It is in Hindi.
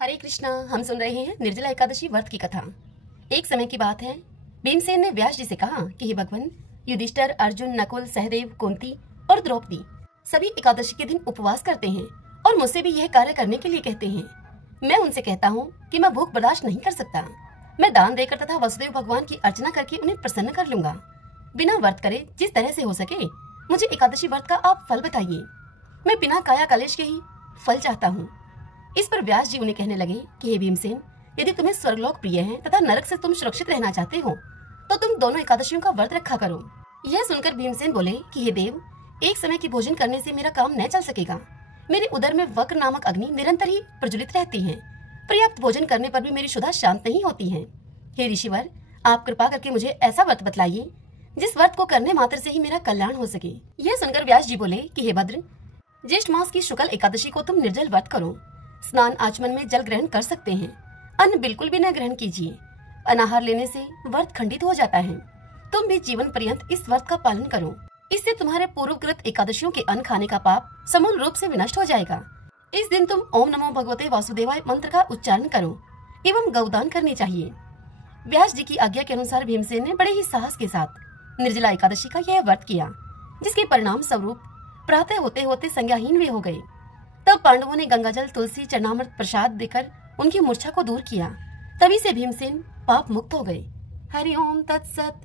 हरे कृष्णा। हम सुन रहे हैं निर्जला एकादशी व्रत की कथा। एक समय की बात है, भीमसेन ने व्यास जी से कहा कि हे भगवान, युधिष्ठिर, अर्जुन, नकुल, सहदेव, कुंती और द्रौपदी सभी एकादशी के दिन उपवास करते हैं और मुझसे भी यह कार्य करने के लिए कहते हैं। मैं उनसे कहता हूँ कि मैं भूख बर्दाश्त नहीं कर सकता। मैं दान देकर तथा वसुदेव भगवान की अर्चना करके उन्हें प्रसन्न कर लूंगा। बिना व्रत करे जिस तरह से हो सके मुझे एकादशी व्रत का आप फल बताइए। मैं बिना काया कलेश के ही फल चाहता हूँ। इस पर व्यास जी उन्हें कहने लगे कि हे भीमसेन, यदि तुम्हें स्वर्गलोक प्रिय है तथा नरक से तुम सुरक्षित रहना चाहते हो तो तुम दोनों एकादशियों का व्रत रखा करो। यह सुनकर भीमसेन बोले कि हे देव, एक समय की भोजन करने से मेरा काम न चल सकेगा। मेरे उदर में वक्र नामक अग्नि निरंतर ही प्रज्वलित रहती है। पर्याप्त भोजन करने पर भी मेरी क्षुधा शांत नहीं होती है। हे ऋषिवर, आप कृपा करके मुझे ऐसा व्रत बतलाइए जिस व्रत को करने मात्र से ही मेरा कल्याण हो सके। यह सुनकर व्यास जी बोले कि हे भद्र, ज्येष्ठ मास की शुक्ल एकादशी को तुम निर्जल व्रत करो। स्नान आचमन में जल ग्रहण कर सकते हैं। अन्न बिल्कुल भी न ग्रहण कीजिए। अनाहार लेने से व्रत खंडित हो जाता है। तुम भी जीवन पर्यंत इस व्रत का पालन करो। इससे तुम्हारे पूर्वकृत एकादशियों के अन्न खाने का पाप समूल रूप से विनष्ट हो जाएगा। इस दिन तुम ओम नमो भगवते वासुदेवाय मंत्र का उच्चारण करो एवं गौदान करनी चाहिए। व्यास जी की आज्ञा के अनुसार भीमसेन ने बड़े ही साहस के साथ निर्जला एकादशी का यह व्रत किया, जिसके परिणाम स्वरूप प्रातः होते होते संज्ञाहीन वे हो गए। तब पांडवों ने गंगाजल, तुलसी, चरणामृत प्रसाद देकर उनकी मूर्छा को दूर किया। तभी से भीमसेन पाप मुक्त हो गए। हरि ओम तत्सत।